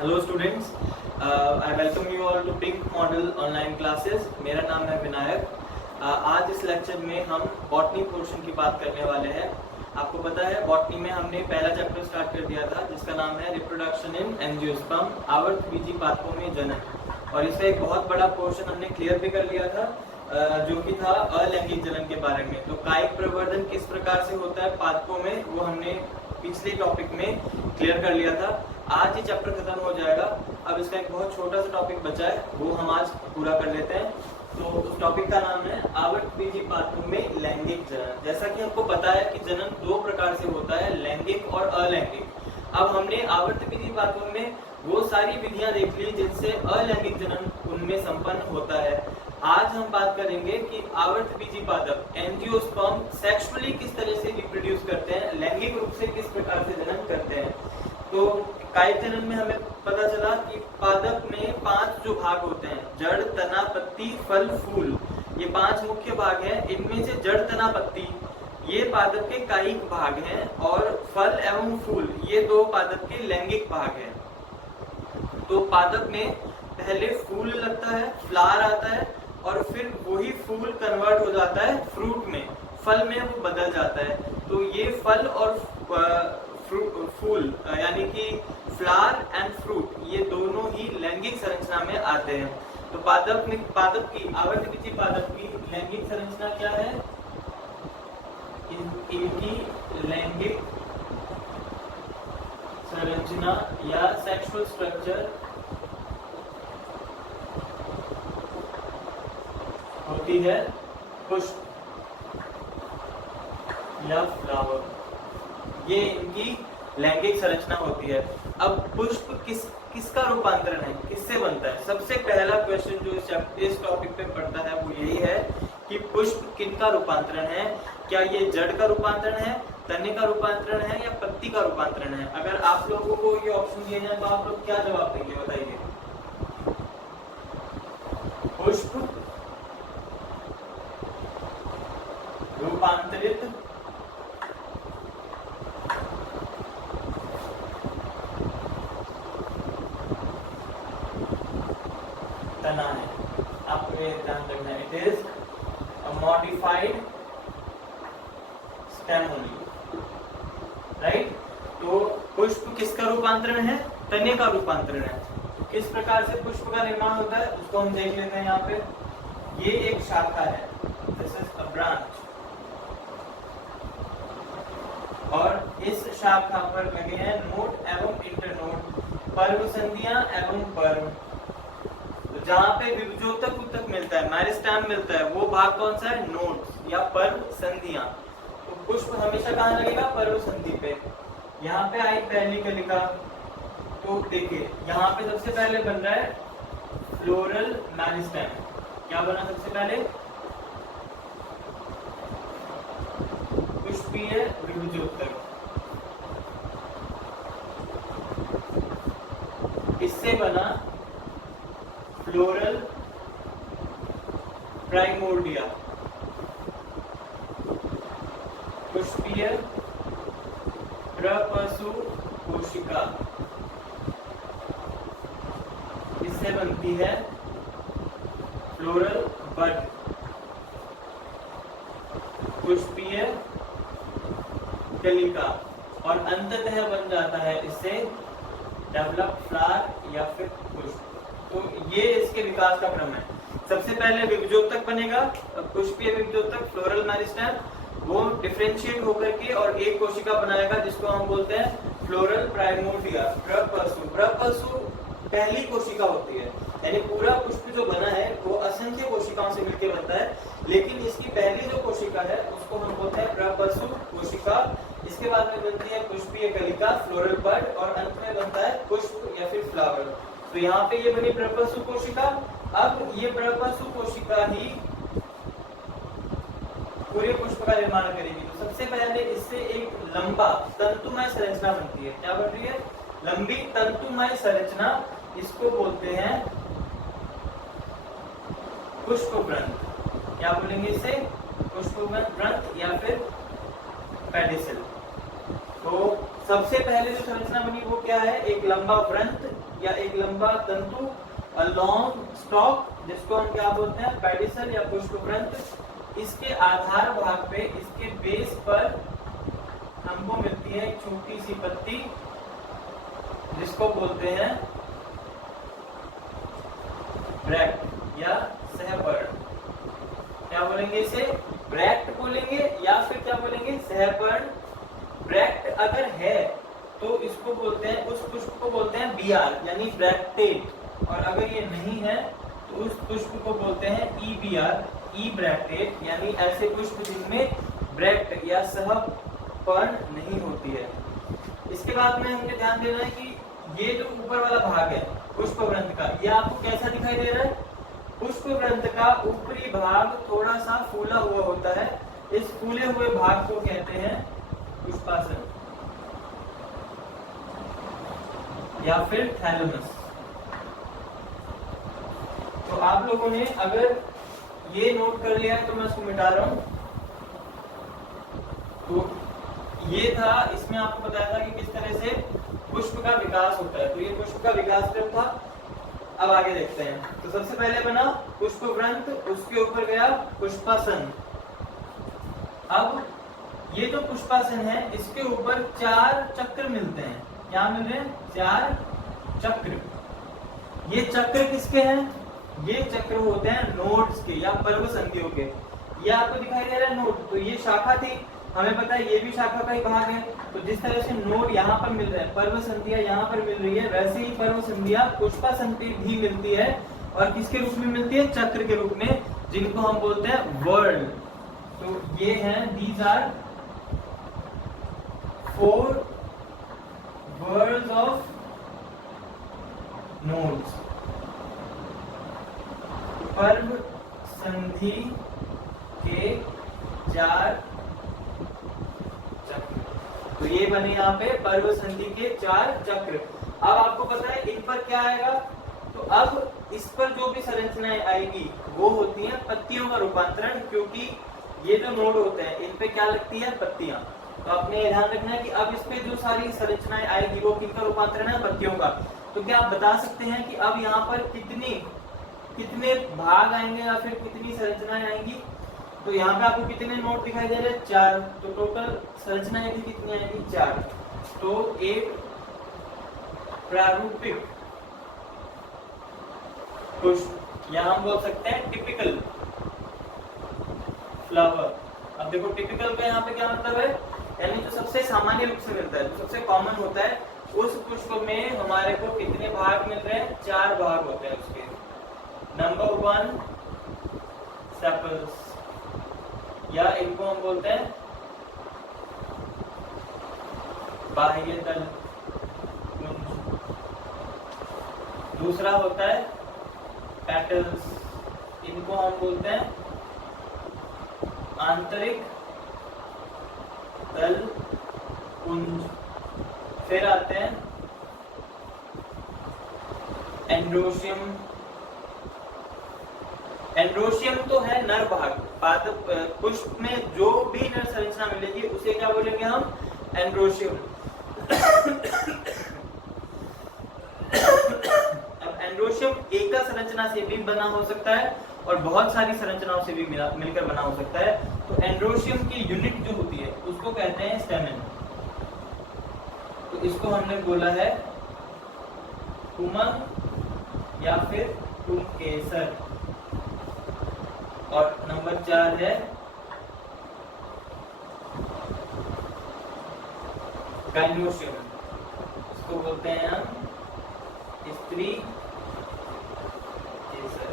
Hello students, I welcome you all to pink model online classes. मेरा नाम है विनायक। आज इस लेक्चर में हम बॉटनी पोर्शन की बात करने वाले हैं। आपको पता है बॉटनी में हमने पहला चैप्टर स्टार्ट कर दिया था जिसका नाम है रिप्रोडक्शन इन एंजियोस्पर्म, आवर्तबीजी पादपों में जनन, और इसका एक बहुत बड़ा पोर्शन हमने क्लियर भी कर लिया था जो कि था अलैंगिक जनन के बारे में। तो कायिक प्रवर्धन किस प्रकार से होता है पादपों में वो हमने पिछले टॉपिक में क्लियर कर लिया था। आज ये चैप्टर खत्म हो जाएगा। अब इसका एक बहुत छोटा सा टॉपिक बचा है, वो हम आज पूरा कर लेते हैं। तो उस टॉपिक का नाम है आवर्तबीजी पादपों में लैंगिक जनन। जैसा कि आपको पता है कि जनन दो प्रकार से होता है, लैंगिक और अलैंगिक। अब हमने आवर्तबीजी पादपों में वो सारी विधियां देख ली जिनसे अलैंगिक जनन उनमें संपन्न होता है। आज हम बात करेंगे कि आवर्तबीजी पादप एंजियोस्पर्म सेक्सुअली किस तरह से रिप्रोड्यूस करते हैं, लैंगिक रूप से किस प्रकार से जनन करते हैं। तो कायिक जनन में हमें पता चला कि पादप में 5 जो भाग होते हैं, जड़, तना, पत्ती, फल, फूल, ये 5 मुख्य भाग हैं। इनमें से जड़, तना, पत्ती ये पादप के कायिक भाग हैं और फल एवं फूल ये 2 पादप के लैंगिक भाग हैं। तो पादप में पहले फूल लगता है, फ्लावर आता है, और फिर वही फूल कन्वर्ट हो जाता है फ्रूट में, फल में वो बदल जाता है। तो ये फल और फूल यानी कि फ्लावर एंड फ्रूट ये दोनों ही लैंगिक संरचना में आते हैं। तो पादप की आवर्तबीजी पादप की लैंगिक संरचना क्या है? इनकी लैंगिक संरचना या सेक्सुअल स्ट्रक्चर होती है पुष्प या फ्लावर, ये इनकी लैंगिक संरचना होती है। अब पुष्प किसका रूपांतरण है, किससे बनता है? सबसे पहला क्वेश्चन जो इस टॉपिक पे पड़ता है वो यही है कि पुष्प किनका रूपांतरण है। क्या ये जड़ का रूपांतरण है, तने का रूपांतरण है, या पत्ती का रूपांतरण है? अगर आप लोगों को ये ऑप्शन दिए जाए तो आप लोग क्या जवाब देंगे, बताइए। पुष्प रूपांतरित तना है। आपको ये ध्यान रखना है, it is a modified stem only, right. तो पुष्प किसका रूपांतरण है? तने का रूपांतरण है। किस प्रकार से पुष्प का निर्माण होता है उसको हम देख लेते हैं। यहाँ पे ये एक शाखा है, दिस इज अ ब्रांच, और इस शाखा पर लगे हैं नोड एवं इंटरनोड, पर्व संधियां एवं पर्व। तो जहाँ पे विभजोतक उत्तक मिलता है, मेरिस्टेम मिलता है, वो भाग कौन सा है? नोड्स या पर्व संधियां। तो पुष्प हमेशा कहाँ लगेगा? पर्व संधि पे। यहाँ पे आई पहली कलिका, तो देखिए यहाँ पे सबसे पहले बन रहा है फ्लोरल मेरिस्टेम। क्या बना सबसे पहले? पुष्पीय विभजोतक। इससे बना फ्लोरल प्राइमोर्डिया, पुष्पीय प्रपशु कोशिका। इससे बनती है फ्लोरल बड, पुष्पीय कलिका, और अंततः बन जाता है इससे डेवलप फ्लावर या फिर पुष्प। तो ये इसके विकास का क्रम है। सबसे पहले विभजोतक बनेगा, पुष्पीय विभजोतक, फ्लोरल मेरिस्टेम, वो डिफरेंशिएट होकर के और एक कोशिका बनाएगा जिसको हम बोलते हैं फ्लोरल प्राइमोर्डिया, प्रपशु। प्रपशु पहली कोशिका होती है, यानी पूरा पुष्प जो बना है वो असंख्य कोशिकाओं से मिलकर बनता है, लेकिन इसकी पहली जो कोशिका है उसको हम बोलते हैं प्रपशु कोशिका। इसके बाद में बनती है पुष्पीय कलिका, फ्लोरल बड, और अंत में बनता है पुष्प या फिर फ्लावर। तो यहाँ पे ये बनी प्रपशु कोशिका। अब ये प्रपशु कोशिका ही पूरे पुष्प का निर्माण करेगी। तो सबसे पहले इससे एक लंबा तंतुमय संरचना बनती है। क्या बन रही है? लंबी तंतुमय संरचना, इसको बोलते हैं पुष्पवृंत। क्या बोलेंगे इसे? पुष्पवृंत या फिर पेडिसल। तो सबसे पहले जो संरचना बनी वो क्या है? एक लंबा वृंत या एक लंबा तंतु, लॉन्ग स्टॉक जिसको हम क्या बोलते हैं, पेडिसल या पुष्पवृंत। इसके आधार भाग पे, इसके बेस पर हमको मिलती है एक छोटी सी पत्ती जिसको बोलते हैं ब्रैक्ट या सहपर्ण। क्या बोलेंगे इसे, ब्रैक्ट बोलेंगे या फिर क्या बोलेंगे, सहपर्ण। ब्रैक्ट अगर है तो इसको बोलते हैं, उस पुष्प को बोलते हैं बीआर यानी ब्रैक्टेट, और अगर ये नहीं है तो उस पुष्प को बोलते हैं ईबीआर, ई ब्रैक्टेट, यानी ऐसे पुष्प जिनमें ब्रैक्ट या सहपर्ण नहीं होती है। इसके बाद में हमें ध्यान देना है कि ये जो ऊपर वाला भाग है पुष्पवृंत का, ये आपको कैसा दिखाई दे रहा है, पुष्पवृंत का ऊपरी भाग थोड़ा सा फूला हुआ होता है। इस फूले हुए भाग को कहते हैं पुष्पासन या फिर थैलेमस। तो आप लोगों ने अगर ये नोट कर लिया है तो मैं इसको मिटा रहा हूं। तो ये था, इसमें आपको बताया था कि किस तरह से पुष्प का विकास होता है। तो ये पुष्प का विकास क्रम था। अब आगे देखते हैं। तो सबसे पहले बना पुष्पवृंत, उसके ऊपर गया पुष्पासन। अब ये जो पुष्पासन है इसके ऊपर 4 चक्र मिलते हैं। क्या मिल रहे हैं, 4 चक्र। ये चक्र किसके हैं, ये चक्र होते हैं नोड्स के या पर्व संधियों के। ये आपको दिखाई दे रहा है नोड, तो ये शाखा थी, हमें पता है ये भी शाखा का ही भाग है। तो जिस तरह से नोड यहाँ पर मिल रहा है, पर्व संधियां यहाँ पर मिल रही है, वैसे ही पर्व संधियां पुष्पासन पे भी मिलती है। और किसके रूप में मिलती है, चक्र के रूप में, जिनको हम बोलते हैं वर्ल। तो ये हैं, these are 4 whorls of nodes. पर्व संधि के 4 चक्र। तो ये बने यहाँ पे पर्व संधि के 4 चक्र। अब आपको पता है इन पर क्या आएगा, तो अब इस पर जो भी संरचनाएं आएगी वो होती हैं पत्तियों का रूपांतरण, क्योंकि ये जो नोड होते हैं इन पे क्या लगती है, पत्तियां। तो आपने ध्यान रखना है कि अब इस पे जो सारी संरचनाएं आएगी वो किनका रूपांतरण है, पत्तियों का। तो क्या आप बता सकते हैं कि अब यहाँ पर कितने भाग आएंगे या फिर कितनी संरचनाएं आएंगी। तो यहाँ पे आपको कितने नोड दिखाई दे रहे हैं, 4। तो टोटल संरचनाएं भी कितनी आएंगी, 4। तो एक प्रारूपिक पुष्प, या हम बोल सकते हैं टिपिकल फ्लावर। अब देखो टिपिकल का यहाँ पे क्या मतलब है, यानी जो सबसे सामान्य रूप से मिलता है, जो सबसे कॉमन होता है, उस पुष्प में हमारे को कितने भाग मिल रहे हैं, 4 भाग होते हैं उसके। नंबर 1 सेपल्स, या इनको हम बोलते हैं बाह्य दल कुंज। दूसरा होता है पेटल्स, इनको हम बोलते हैं आंतरिक दल पुंज। फिर आते हैं एंड्रोशियम। एंड्रोशियम तो है नर भाग, पादप पुष्प में जो भी नर संरचना मिलेगी उसे क्या बोलेंगे हम, एंड्रोशियम। अब एंड्रोशियम एकल संरचना से भी बना हो सकता है और बहुत सारी संरचनाओं से भी मिलकर बना हो सकता है। तो एंड्रोशियम की यूनिट जो होती है उसको कहते हैं स्टेमेन। तो इसको हमने बोला है पुमंग या फिर पुंकेसर। और नंबर 4 है गाइनोशियम, इसको बोलते हैं हम स्त्री केसर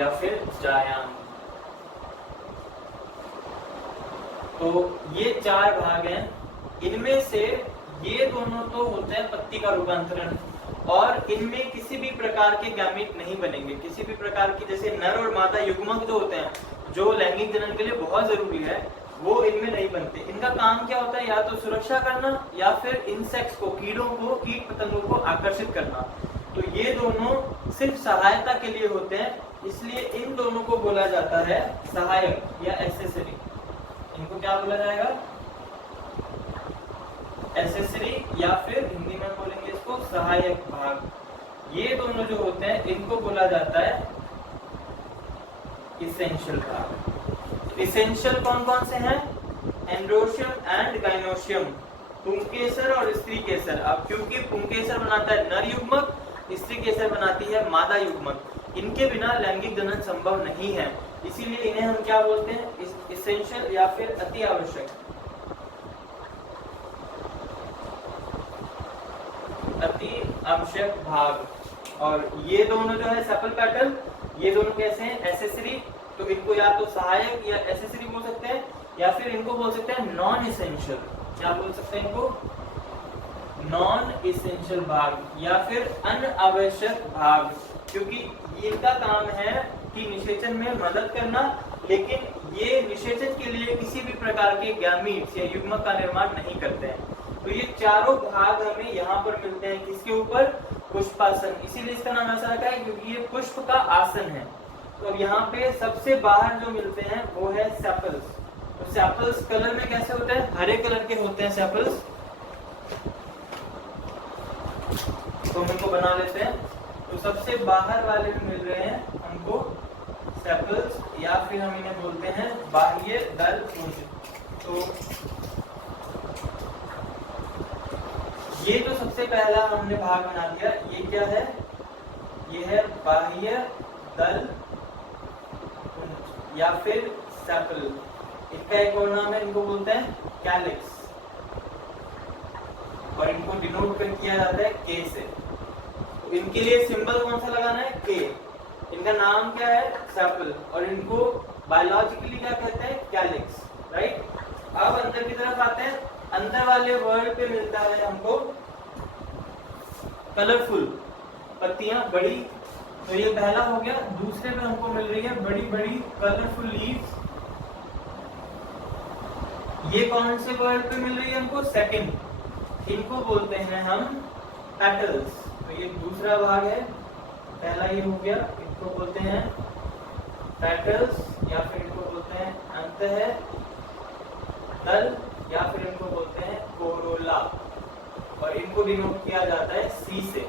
या फिर जायान। तो ये 4 भाग हैं। इनमें से ये दोनों तो होते हैं पत्ती का रूपांतरण, और इनमें किसी भी प्रकार के गैमीट नहीं बनेंगे। किसी भी प्रकार की, जैसे नर और मादा युग्मक जो होते हैं, जो लैंगिक जनन के लिए बहुत जरूरी है, वो इनमें नहीं बनते। इनका काम क्या होता है, या तो सुरक्षा करना या फिर इंसेक्ट्स को, कीड़ों को, कीट पतंगों को आकर्षित करना। तो ये दोनों सिर्फ सहायता के लिए होते हैं, इसलिए इन दोनों को बोला जाता है सहायक या एक्सेसरी। इनको क्या बोला जाएगा, एक्सेसरी, या फिर हिंदी में बोलेंगे सहायक भाग, ये दोनों जो होते हैं इनको बोला जाता है इसेंशियल भाग। इसेंशियल कौन कौन से हैं? एंड्रोशियम एंड गाइनोशियम, पुंकेसर और स्त्री केसर। अब क्योंकि पुंकेसर बनाता है नर युग्मक, स्त्री केसर बनाती है मादा युग्मक, इनके बिना लैंगिक जनन संभव नहीं है, इसीलिए इन्हें हम क्या बोलते हैं? इसेंशियल या फिर अति आवश्यक। अति आवश्यक भाग। और ये दोनों जो है सेपल पेटल, ये दोनों कैसे हैं? एसेसरी, तो इनको या तो सहायक या एसेसरी बोल सकते हैं, या फिर इनको बोल सकते हैं नॉन इसेंशियल। क्या बोल सकते हैं इनको? नॉन इसेंशियल भाग या फिर अनावश्यक भाग, क्योंकि इनका काम है कि निषेचन में मदद करना, लेकिन ये निषेचन के लिए किसी भी प्रकार के गैमीट्स या युग्मक का निर्माण नहीं करते हैं। तो ये चारों भाग हमें यहाँ पर मिलते हैं, किसके ऊपर? पुष्पासन, इसीलिए इसका नाम ऐसा रखा है क्योंकि ये पुष्प का आसन है। तो अब यहाँ पे सबसे बाहर जो मिलते हैं वो है सेपल्स। तो सेपल्स कलर में कैसे होते हैं? हरे कलर के होते हैं सेपल्स। तो हम इनको बना लेते हैं। तो सबसे बाहर वाले में मिल रहे हैं हमको सेपल्स, या फिर हम इन्हें बोलते हैं बाह्य दल पुंज। तो ये जो सबसे पहला हमने भाग बना दिया, ये क्या है? ये है बाह्य दल पुंज या फिर सेपल। इसका एक और नाम है, इनको बोलते हैं कैलिक्स, और इनको डिनोट किया जाता है के से। तो इनके लिए सिंबल कौन सा लगाना है? के। इनका नाम क्या है? सेपल, और इनको बायोलॉजिकली क्या कहते हैं? Calyx, right. अब अंदर की तरफ आते हैं। अंदर वाले वर्ड पे मिलता है हमको कलरफुल पत्तियां बड़ी, तो ये पहला हो गया। दूसरे में हमको मिल रही है बड़ी बड़ी कलरफुल लीव्स। ये कौन से वर्ड पे मिल रही है हमको? सेकंड। इनको बोलते हैं हम पेटल्स। तो ये दूसरा भाग है, पहला ये हो गया, इनको बोलते हैं पेटल्स, या फिर इनको बोलते हैं अंतः दल, या फिर इनको बोलते हैं कोरोला, और इनको डिनोट किया जाता है सी से।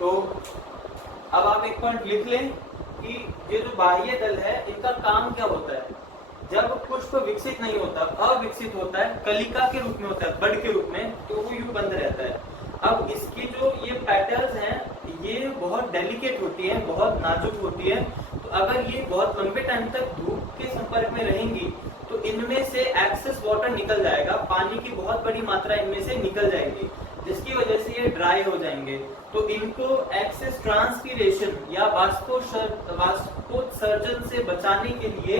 तो अब आप एक पॉइंट लिख लें कि ये जो बाह्य दल है इनका काम क्या होता है? जब पुष्प विकसित नहीं होता, अविकसित होता है, कलिका के रूप में होता है, बड़ के रूप में, तो वो यूं बंद रहता है। अब इसकी जो ये पेटल्स हैं ये बहुत डेलिकेट होती है, बहुत नाजुक होती है। तो अगर ये बहुत लंबे टाइम तक धूप के संपर्क में रहेंगी तो इनमें से एक्सेस वाटर निकल जाएगा, पानी की बहुत बड़ी मात्रा इनमें से निकल जाएगी, जिसकी वजह से ये ड्राई हो जाएंगे। तो इनको एक्सेस ट्रांसपीरेशन या वाष्पोत्सर्जन से बचाने के लिए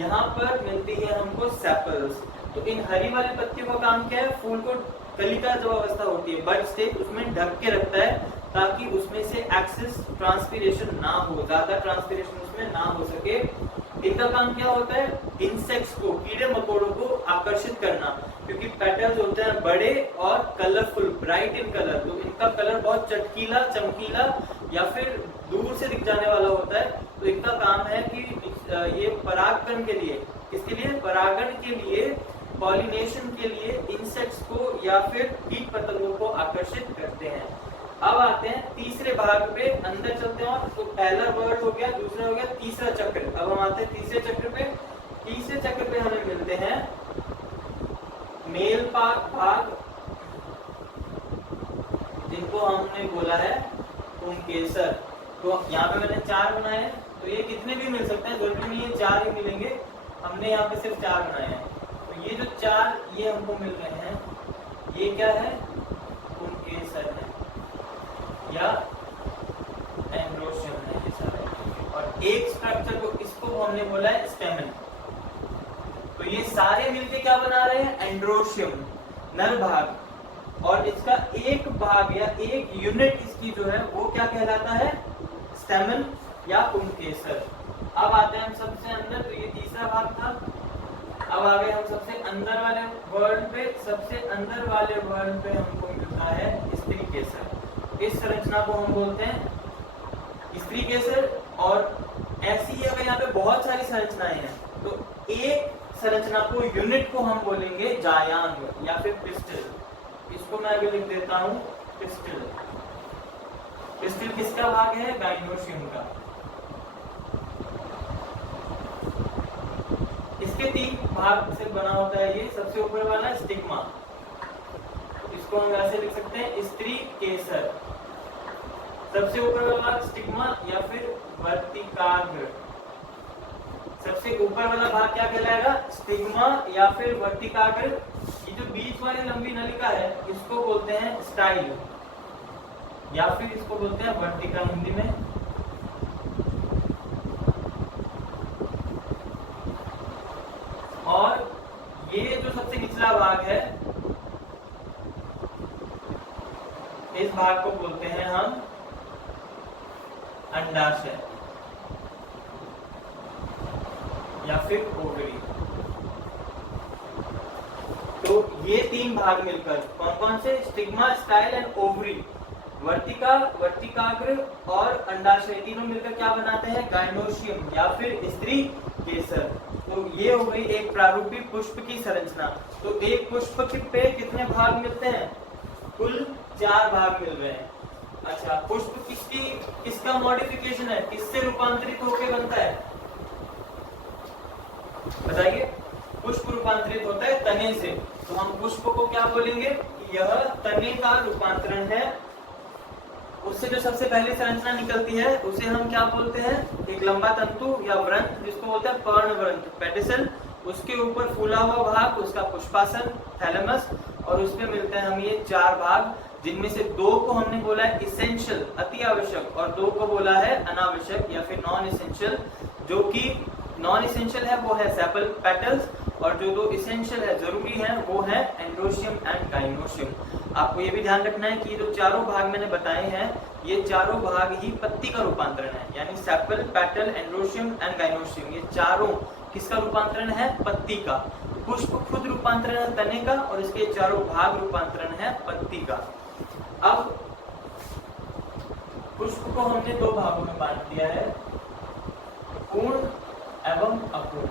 यहाँ पर मिलती है हमको सेपल्स। तो इन हरी वाली पत्तियों का काम क्या है? फूल को, कलिका जो अवस्था होती है बड स्टेज, उसमें ढक के रखता है ताकि उसमें से एक्सेस ट्रांसपीरेशन ना हो, ज्यादा ट्रांसपीरेशन उसमें ना हो सके। इनका काम क्या होता है? इंसेक्ट्स को, कीड़े मकोड़ों को आकर्षित करना, क्योंकि पेटल्स होते हैं बड़े और कलरफुल, ब्राइट इन कलर। तो इनका कलर बहुत चटकीला, चमकीला या फिर दूर से दिख जाने वाला होता है। तो इनका काम है कि ये परागकण के लिए, किसके लिए? परागण के लिए, पॉलिनेशन के लिए इंसेक्ट्स को या फिर कीट पतंगों को आकर्षित करते हैं। अब आते हैं तीसरे भाग पे, अंदर चलते हैं। तो पहला वर्ड हो गया, दूसरा हो गया, तीसरा चक्र। अब हम आते हैं तीसरे चक्र पे। तीसरे चक्र पे हमें मिलते हैं मेल भाग, जिनको हमने बोला है पुंकेसर। तो यहाँ पे मैंने 4 बनाए हैं, तो ये कितने भी मिल सकते हैं, जरूरी नहीं है 4 ही मिलेंगे, हमने यहाँ पे सिर्फ 4 बनाए हैं। तो ये जो 4 ये हमको मिल रहे हैं, ये क्या है? पुंकेसर है या एंड्रोशियम है ये सारे। और एक स्ट्रक्चर को, इसको हमने बोला है स्टेमन। तो ये सारे मिलके क्या बना रहे हैं? एंड्रोशियम, नर भाग। और इसका एक भाग या एक यूनिट इसकी जो है वो क्या कहलाता है? स्टेमन या पुंकेसर। अब आते हैं हम सबसे अंदर, तो ये तीसरा भाग था। अब आ गए हम सबसे अंदर वाले वर्ड पे। सबसे अंदर वाले वर्ड पे हमको मिलता है स्त्री केसर। इस संरचना को हम बोलते हैं स्त्री केसर। और ऐसी ही अगर यहाँ पे बहुत सारी संरचनाएं हैं, तो एक संरचना को, यूनिट को हम बोलेंगे जायांग या फिर पिस्टल। इसको मैं अभी लिख देता हूँ पिस्टल। पिस्टिल किसका भाग है? गाइनोशियम का। इसके 3 भाग से बना होता है ये। सबसे ऊपर वाला स्टिग्मा, इसको हम ऐसे लिख सकते हैं स्त्री केसर। सबसे ऊपर वाला स्टिग्मा या फिर वर्तिकाग्र। सबसे ऊपर वाला भाग क्या कहलाएगा? स्टिग्मा या फिर वर्तिकाग्र। ये जो बीच वाली लंबी नलिका है इसको बोलते हैं स्टाइल या फिर इसको बोलते हैं वर्तिका हिंदी में। और ये जो सबसे निचला भाग है इस भाग को बोलते हैं हम अंडाशय या फिर ओवरी। तो ये 3 भाग मिलकर कौन कौन से? स्टिग्मा, स्टाइल एंड ओवरी, वर्तिका, वर्तिकाग्र और अंडाशय, तीनों मिलकर क्या बनाते हैं? गाइनोशियम या फिर स्त्री केसर। तो ये हो गई एक प्रारूपी पुष्प की संरचना। तो एक पुष्प पे कितने भाग मिलते हैं? कुल 4 भाग मिल रहे हैं। अच्छा, पुष्प किसका मॉडिफिकेशन है? किससे रूपांतरित होकर बनता है? बताइए। पुष्प रूपांतरित होता है तने से। तो हम पुष्प को क्या बोलेंगे? यह तने का रूपांतरण है। उससे जो सबसे पहली संरचना निकलती है उसे हम क्या बोलते हैं? एक लंबा तंतु या व्रंत जिसको बोलते हैं पर्णव्रंत, पेडिसल। उसके ऊपर फूला हुआ भाग उसका पुष्पासन, थैलेमस, और उसमें मिलते हैं हम ये 4 भाग, जिनमें से 2 को हमने बोला है इसेंशियल, अति आवश्यक, और 2 को बोला है अनावश्यक या फिर नॉन इसेंशियल। जो कि नॉन इसेंशियल है वो है सेपल पेटल्स, और जो 2 इसेंशियल है, जरूरी है, वो है एंड्रोशियम एंड गाइनोशियम। आपको ये भी ध्यान रखना है कि ये जो चारों भाग मैंने बताए हैं ये चारों भाग ही पत्ती का रूपांतरण है। यानी sepal, petal, androecium and gynoecium, ये चारों किसका रूपांतरण है? पत्ती का। पुष्प खुद रूपांतरण है तने का, और इसके चारों भाग रूपांतरण है पत्ती का। अब पुष्प को हमने 2 भागों में बांट दिया है, पूर्ण एवं अपूर्ण।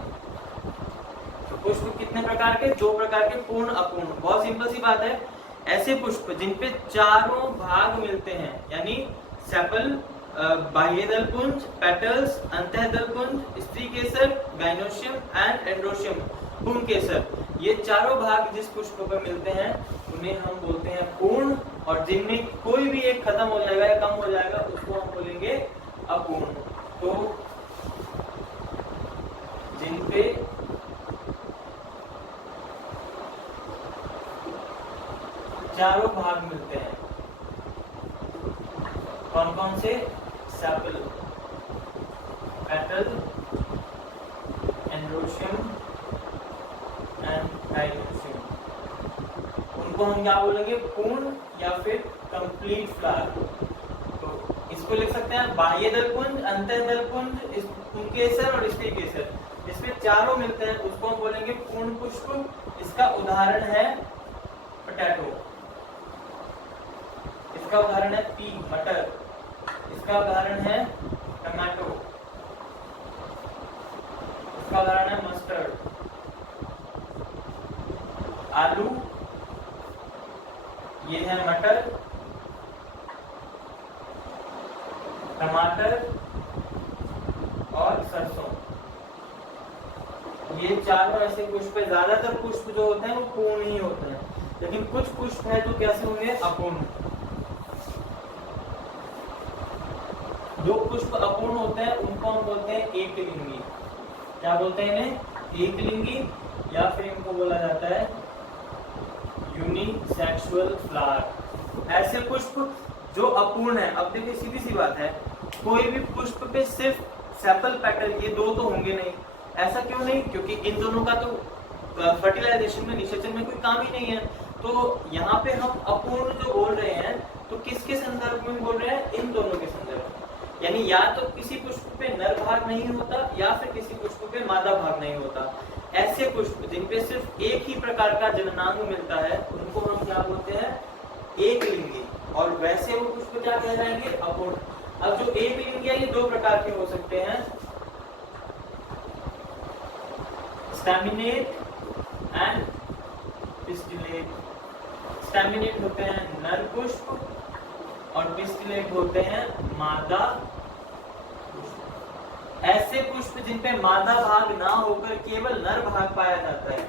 तो पुष्प कितने प्रकार के? 2 प्रकार के, पूर्ण, अपूर्ण। बहुत सिंपल सी बात है। ऐसे पुष्प जिनपे चारों भाग मिलते हैं, यानी सेपल, बाह्य दल पुंज, पेटल्स, अंतः दल पुंज, स्त्री केसर, गाइनोशियम एंड एंड्रोशियम, पुंकेसर, ये चारों भाग जिस पुष्प पर मिलते हैं उन्हें हम बोलते हैं पूर्ण। और जिनमें कोई भी एक खत्म हो जाएगा या कम हो जाएगा उसको हम बोलेंगे अपूर्ण। तो जिनपे चारों भाग मिलते हैं, कौन कौन से? Sepal, petal, androecium and gynoecium, उनको हम क्या बोलेंगे? पूर्ण या फिर कंप्लीट फ्लावर। तो इसको लिख सकते हैं बाह्य दल पुंज, अंतः दल पुंज, पुंकेसर और स्त्री केसर। इसमें चारों मिलते हैं उसको हम बोलेंगे पूर्ण पुष्प। इसका उदाहरण है पोटैटो, इसका उदाहरण है पी, मटर, इसका उदाहरण है टमाटो, इसका उदाहरण है मस्टर्ड, आलू, ये है मटर, टमाटर और सरसों। ये चारों ऐसे पुष्प, ज्यादातर पुष्प जो होते हैं वो पूर्ण ही होते हैं, लेकिन कुछ पुष्प है जो कैसे होंगे? अपूर्ण। जो पुष्प अपूर्ण होते हैं उनको हम बोलते हैं एकलिंगी। क्या बोलते हैं इन्हें? एकलिंगी, या फिर इनको बोला जाता है यूनिसेक्सुअल फ्लावर। ऐसे पुष्प जो अपूर्ण है। अब देखिए सीधी सी बात है, कोई भी पुष्प पे सिर्फ सेपल, पेटल, ये 2 तो होंगे नहीं। ऐसा क्यों नहीं? क्योंकि इन दोनों का तो फर्टिलाइजेशन में, निषेचन में कोई काम ही नहीं है। तो यहाँ पे हम अपूर्ण जो बोल रहे हैं तो किसके संदर्भ में बोल रहे हैं? इन दोनों के संदर्भ में। यानी या तो किसी पुष्प पे नर भाग नहीं होता या फिर किसी पुष्प पे मादा भाग नहीं होता। ऐसे पुष्प जिनपे सिर्फ एक ही प्रकार का जननांग मिलता है उनको हम क्या बोलते हैं? एकलिंगी। और वैसे वो पुष्प क्या कहलाएंगे? अपूर्ण। अब जो एकलिंगी है ये 2 प्रकार के हो सकते हैं, स्टैमिनेट एंड पिस्टिलेट। स्टैमिनेट होते हैं नर पुष्प और पिस्टिलेट होते हैं मादा पुष्प। ऐसे पुष्प जिन पे मादा भाग ना होकर केवल नर भाग पाया जाता है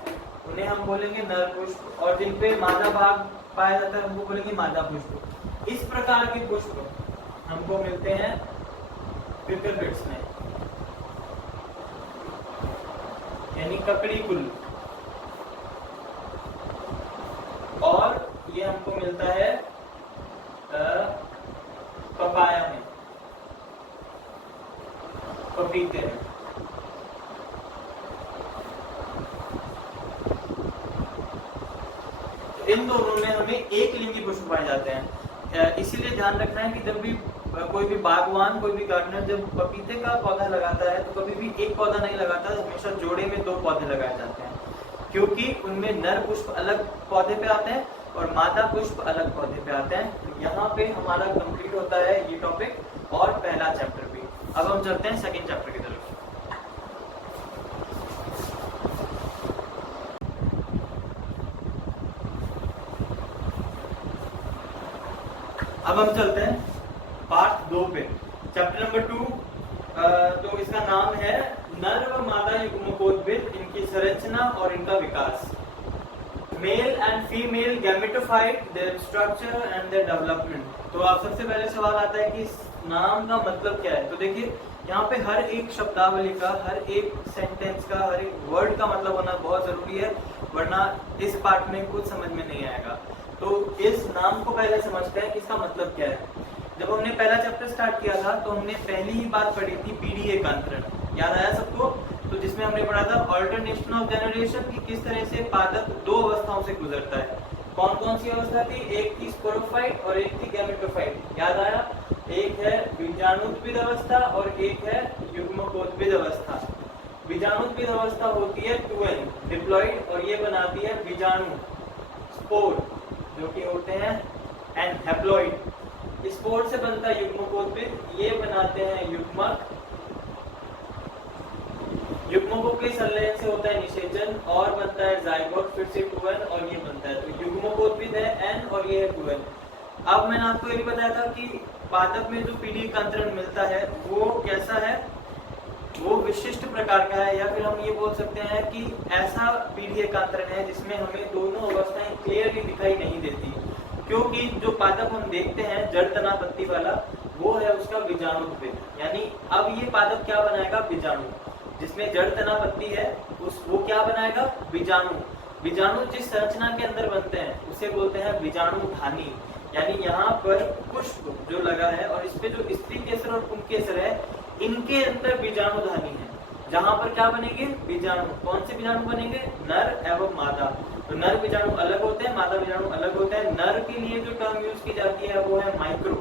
उन्हें हम बोलेंगे नर पुष्प, और जिन पे मादा भाग पाया जाता है उनको बोलेंगे मादा पुष्प। इस प्रकार के पुष्प हमको मिलते हैं पिपरमिड्स में, यानी ककड़ी कुल, और ये हमको मिलता है पपाया में, पपीते में। इन दोनों में हमें एक लिंगी पुष्प पाए जाते हैं। इसीलिए ध्यान रखना है कि जब भी कोई भी बागवान, कोई भी गार्डनर जब पपीते का पौधा लगाता है तो कभी भी एक पौधा नहीं लगाता, हमेशा जोड़े में 2 पौधे लगाए जाते हैं, क्योंकि उनमें नर पुष्प अलग पौधे पे आते हैं और मादा पुष्प अलग पौधे पे आते हैं। तो यहाँ पे हमारा कंप्लीट होता है ये टॉपिक और पहला चैप्टर भी। अब हम चलते हैं सेकंड चैप्टर की तरफ। अब हम चलते हैं पार्ट 2 पे, चैप्टर नंबर 2। तो इसका नाम है नर व मादा युग्मकोद्भिद, इनकी संरचना और इनका विकास। Male and female gametophyte, their structure and their development. तो आप सबसे पहले सवाल आता है कि इस नाम का मतलब क्या है। तो देखिए यहाँ पे हर एक शब्दावली का, हर एक सेंटेंस का, हर एक वर्ड का मतलब होना बहुत जरूरी है, वरना इस पार्ट में कुछ समझ में नहीं आएगा। तो इस नाम को पहले समझते हैं कि इसका मतलब क्या है। जब हमने पहला चैप्टर स्टार्ट किया था तो हमने पहली ही बात पढ़ी थी पीढ़ी एकांतरण, याद आया सबको? तो जिसमें हमने पढ़ा था ऑल्टरनेशन ऑफ जनरेशन की किस तरह से पादप 2 अवस्थाओं से गुजरता है। कौन कौन सी अवस्था थी? एक थी स्पोरोफाइट और एक थी गैमेटोफाइट, याद आया? एक है बीजाणुत्पिद अवस्था और एक है युग्मकोत्पिद अवस्था। बीजाणुत्पिद अवस्था होती है 2n डिप्लॉइड, और ये बनाती है बीजाणु स्पोर, जो कि होते हैं n हैप्लॉइड। स्पोर से बनता है युग्मकोत्पिद, ये बनाते हैं युग्मक। युग्मकों के संलयन से होता है निषेचन और बनता है जाइगोट, फिर से 2n और ये बनता है। तो युग्मकोत्पिद है n और ये है 2n। अब मैंने आपको ये भी बताया था कि पादप में जो पीढ़ी एकांतरण मिलता है वो कैसा है, वो विशिष्ट प्रकार का है, या फिर हम ये बोल सकते हैं कि ऐसा पीढ़ी एकांतरण है जिसमें हमें दोनों अवस्थाएं क्लियरली दिखाई नहीं देती, क्योंकि जो पादप हम देखते हैं जड़ तना पत्ती वाला, वो है उसका बीजाणुत्पिद। यानी अब ये पादप क्या बनाएगा? बीजाणु। जिसमें जड़ तना पत्ती है वो क्या बनाएगा? बीजाणु। बीजाणु जिस संरचना के अंदर बनते हैं उसे बोलते हैं बीजाणुधानी। यानी यहाँ पर पुष्प जो लगा है और इस पे जो स्त्री केसर और पुंकेसर है, इनके अंदर बीजाणुधानी है, जहां पर क्या बनेंगे? बीजाणु। कौन से बीजाणु बनेंगे? नर एवं मादा। तो नर बीजाणु अलग होते हैं, मादा बीजाणु अलग होते हैं। नर के लिए जो टर्म यूज की जाती है वो है माइक्रो,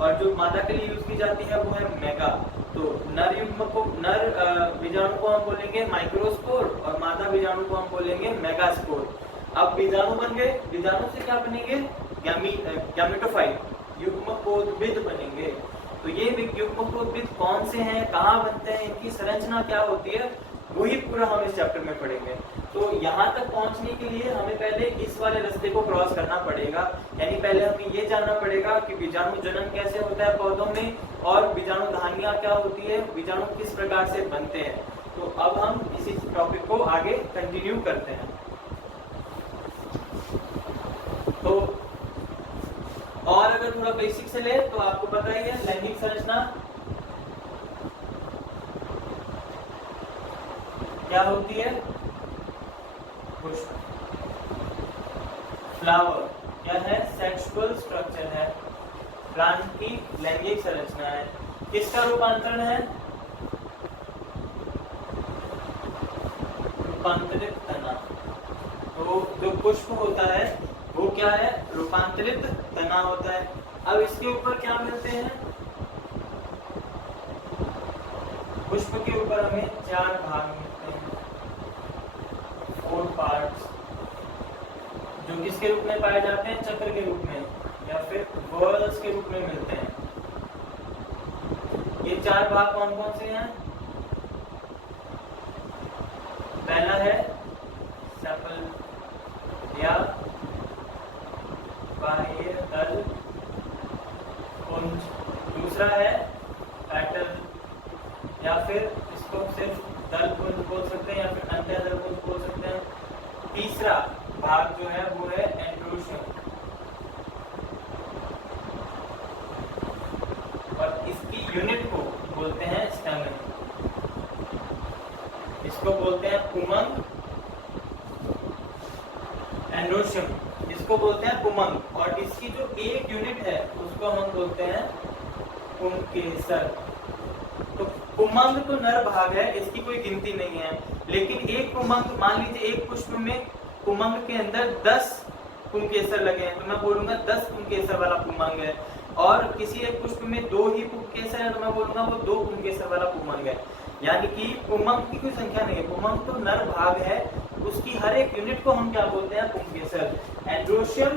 और जो मादा के लिए यूज की जाती है वो है मेगा। तो नर युग्म को, नर बीजाणु को हम बोलेंगे माइक्रोस्पोर और मादा बीजाणु को हम बोलेंगे मेगास्पोर। अब बीजाणु बन गए, बीजाणु से क्या बनेंगे? गैमेटोफाइट, युग्मकोद्भिद बनेंगे। तो ये युग्मकोद्भिद कौन से हैं, कहाँ बनते हैं, इनकी संरचना क्या होती है, वही पूरा हम इस चैप्टर में पढ़ेंगे। तो यहाँ तक पहुँचने के लिए हमें पहले इस वाले रास्ते को क्रॉस करना पड़ेगा, यानी पहले हमें ये जानना पड़ेगा कि बीजाणु जनन कैसे होता है पौधों में, और बीजाणु धानियाँ क्या होती है, बीजाणु किस प्रकार से बनते हैं। तो अब हम इसी टॉपिक को आगे कंटिन्यू करते हैं। तो और अगर थोड़ा बेसिक से ले तो आपको पता ही है लैंगिक संरचना क्या होती है? पुष्प, फ्लावर क्या है? सेक्सुअल स्ट्रक्चर है। प्लांट की लैंगिक संरचना है। किसका रूपांतरण है? रूपांतरित तना। तो जो पुष्प होता है वो क्या है? रूपांतरित तना होता है। अब इसके ऊपर क्या मिलते हैं? पुष्प के ऊपर हमें 4 भाग मिलते हैं, 4 पार्ट्स, जो किसके रूप में पाए जाते हैं? चक्र के रूप में या फिर बॉल्स के रूप में मिलते हैं। ये 4 भाग कौन कौन से हैं? पहला है सेपल या बाह्य तल, पुंज, दूसरा है पेटल, या फिर इसको सिर्फ दल पुंज बोल सकते हैं या फिर अंत्य दल पुंज बोल सकते हैं। तीसरा भाग जो है वो है एंड्रोशियम, और इसकी यूनिट को बोलते हैं स्टैमेन। इसको बोलते हैं पुमंग, एंड्रोशियम इसको बोलते हैं पुमंग, और इसकी जो एक यूनिट है उसको हम बोलते हैं पुंकेसर। तो पुमंग तो नर भाग है, इसकी कोई गिनती नहीं है, लेकिन एक पुमंग, मान लीजिए एक पुष्प में पुमंग के अंदर 10 पुंकेसर लगे हैं, तो मैं बोलूंगा 10 पुंकेसर वाला पुमंग है, और किसी एक पुष्प में 2 ही पुंकेसर है तो मैं बोलूंगा वो 2 पुंकेसर वाला पुमंग है। यानी कि पुमंग की कोई संख्या नहीं है, पुमंग तो नर भाग है, उसकी हर एक यूनिट को हम क्या बोलते हैं? पुंकेसर। Androecium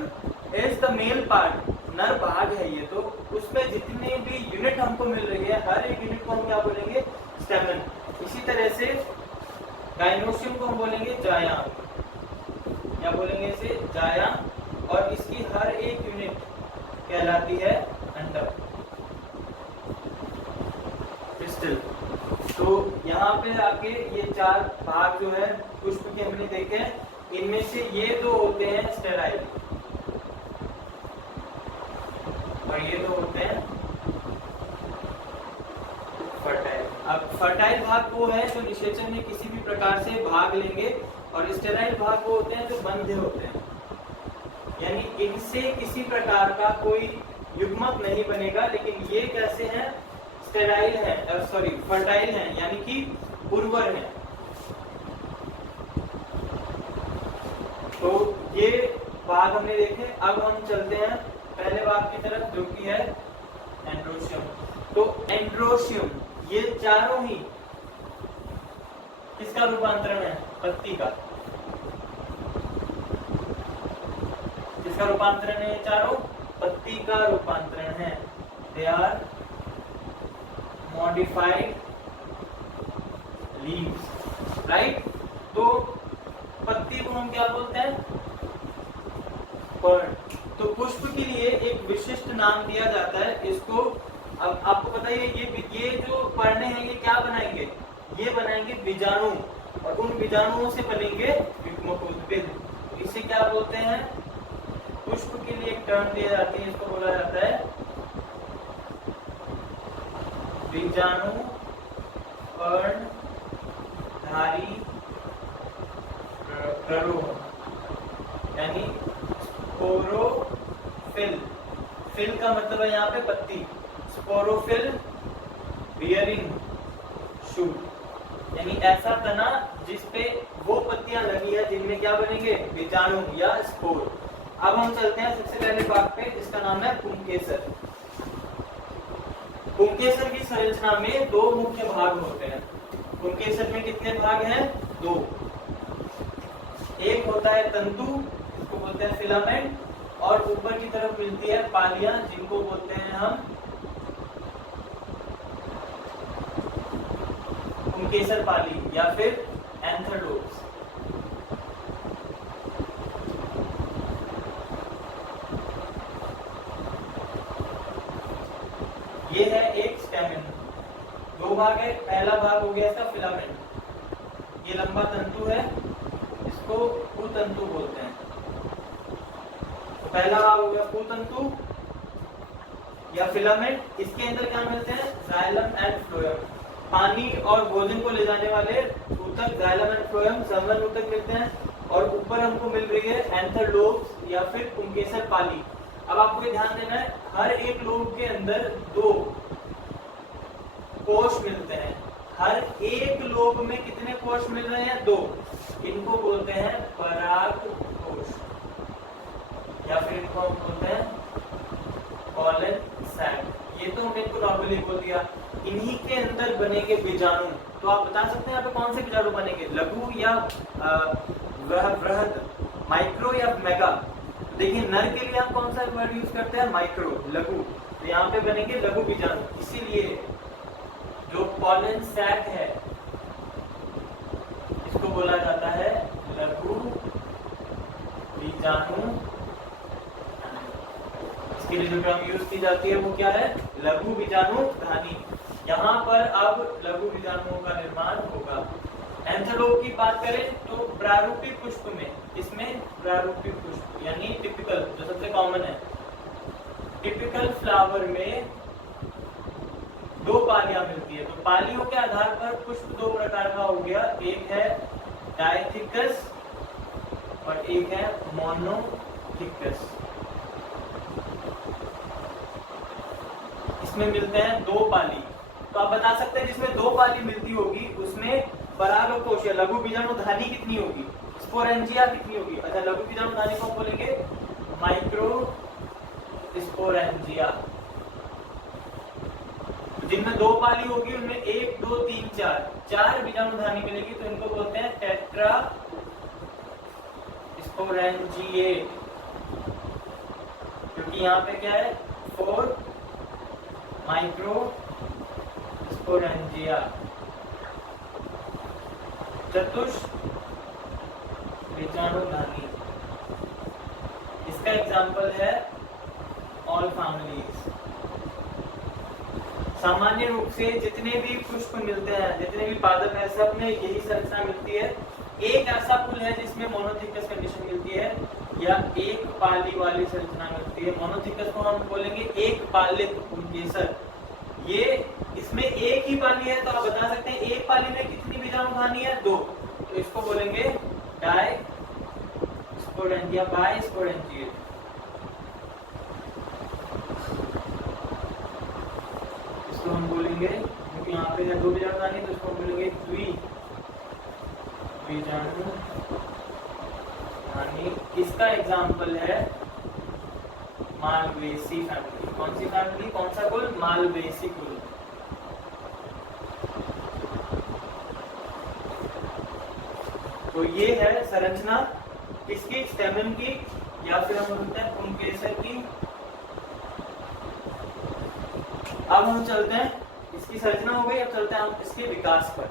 is the male part, नर भाग है ये, तो उसमें जितने भी यूनिट हमको मिल रही है हर एक यूनिट को हम क्या बोलेंगे? स्टेमन। इसी तरह से गाइनोशियम को हम बोलेंगे जायांग, क्या बोलेंगे इसे? जायांग, और इसकी हर एक यूनिट कहलाती है अंडक, पिस्टल। तो यहाँ पे आके ये 4 भाग जो है पुष्प के हमने देखे, इनमें से ये 2 होते हैं स्टेराइल और ये 2 होते हैं फर्टाइल। अब फर्टाइल भाग वो है जो निषेचन में किसी भी प्रकार से भाग लेंगे, और स्टेराइल भाग वो होते हैं जो बंधे होते हैं, यानी इनसे किसी प्रकार का कोई युग्मक नहीं बनेगा। लेकिन ये कैसे हैं? स्टेराइल है, सॉरी फर्टाइल है, यानी कि उर्वर है। तो ये भाग हमने देखे। अब हम चलते हैं पहले भाग की तरफ जो कि है एंड्रोशियम। तो एंड्रोशियम ये चारों ही किसका रूपांतरण है? पत्ती का। किसका रूपांतरण है? ये चारों पत्ती का रूपांतरण है। They are modified leaves, right. तो पत्ती को हम क्या बोलते हैं? पर्ण। तो पुष्प के लिए एक विशिष्ट नाम दिया जाता है इसको। अब आपको पता है ये जो पर्णे हैं ये क्या बनाएंगे? ये बनाएंगे बीजाणु, और उन बीजाणुओं से बनेंगे युग्मकोद्भिद। इसे क्या बोलते हैं? पुष्प के लिए एक टर्म दी जाती है, इसको बोला जाता है बीजाणु पर्णधारी प्ररोह, यानी स्पोरोफिल। फिल का मतलब है यहाँ पे पत्ती, स्पोरोफिल बियरिंग शूट, यानी ऐसा तना जिसपे वो पत्तियां लगी है जिनमें क्या बनेंगे? बीजाणु या स्पोर। अब हम चलते हैं सबसे पहले भाग पे, जिसका नाम है पुंकेसर। पुंकेसर की संरचना में 2 मुख्य भाग होते हैं। पुंकेसर में कितने भाग हैं? 2। एक होता है तंतु, इसको बोलते हैं फिलामेंट, और ऊपर की तरफ मिलती है पालियां, जिनको बोलते हैं हम पुंकेसर पाली या फिर एंथरडोर्स। ये है एक स्टेमेन। 2 भाग है। पहला भाग हो गया इसका फिलामेंट, ये लंबा तंतु है, इसको कुतंतु बोलते हैं। तो पहला भाग हो गया कुतंतु या फिलामेंट। इसके अंदर क्या मिलते हैं? जाइलम एंड फ्लोएम, पानी और भोजन को ले जाने वाले ऊतक जाइलम एंड फ्लोएम, संवहन ऊतक मिलते हैं, और ऊपर हमको मिल रही है एंथरलोब्स या फिर पुंकेसर पाली। अब आपको ये ध्यान देना है, हर एक लोब के अंदर 2 कोष मिलते हैं। हर एक लोब में कितने कोष मिल रहे हैं? 2। इनको बोलते हैं पराग कोष, या फिर इनको हम बोलते हैं पॉलन सैक। ये तो हमने इनको नॉर्मली बोल दिया। इन्हीं के अंदर बनेंगे बीजाणु। तो आप बता सकते हैं यहाँ पे कौन से बीजाणु बनेंगे? लघु या बृहद, माइक्रो या मेगा? देखिए नर के लिए हम कौन सा वर्ड यूज करते हैं? माइक्रो, लघु। तो यहाँ पे बनेंगे लघु बीजाणु। इसीलिए जो पॉलन सैक है इसको बोला जाता है लघु बीजाणु। इसके लिए जो टर्म यूज की जाती है वो क्या है, लघु बीजाणुधानी। यहाँ पर अब लघु बीजाणुओं का निर्माण होगा। एंथोलोप की बात करें तो प्रारूपिक पुष्प में, इसमें प्रारूपिक पुष्प यानी टिपिकल, जो सबसे कॉमन है, टिपिकल फ्लावर में दो पालियां मिलती है। तो पालियों के आधार पर पुष्प दो प्रकार का हो गया, एक है डायथिकस और एक है मोनोथिकस। इसमें मिलते हैं दो पाली। तो आप बता सकते हैं जिसमें दो पाली मिलती होगी उसमें परागकोश या लघु बीजाणुधानी कितनी होगी, स्पोरेंजिया कितनी होगी। अच्छा, लघु बीजाणुधानी को बोलेंगे माइक्रो स्पोरेंजिया। जिनमें दो पाली होगी उनमें 1 2 3 4 बीजाणुधानी मिलेगी, तो इनको बोलते हैं टेट्रा स्पोरेंजिएट, क्योंकि यहाँ पे क्या है 4 माइक्रो स्पोरेंजिया। चतुष बीजाणुधानी, इसका एग्जाम्पल है ऑल फैमिलीज। सामान्य रूप से जितने भी पुष्प मिलते हैं, जितने भी पादप है, सब में यही संरचना मिलती है। एक ऐसा फूल है जिसमें मोनोथिकस कंडीशन मिलती है या एक पाली वाली संरचना मिलती है। मोनोथिकस को हम बोलेंगे एक पालित केसर। ये इसमें एक ही पाली है, तो आप बता सकते हैं एक पाली में कितनी बीजाणुधानी है, 2, तो इसको बोलेंगे डाई स्पोरेंजिया, बाई स्पोरेंजिएट। इसको हम बोलेंगे, क्योंकि यहाँ पे है दो बीजाणुधानी, तो इसको हम बोलेंगे द्वि बीजाणुधानी। इसका एग्जाम्पल है मालवेसी फैमिली। कौन सी फैमिली, कौन सा कुल, मालवेसी कुल। तो ये है संरचना किसकी, स्टेमन की, या फिर हम बोलते हैं पुंकेसर की। अब हम चलते हैं, इसकी संरचना हो गई, अब चलते हैं हम इसके विकास पर।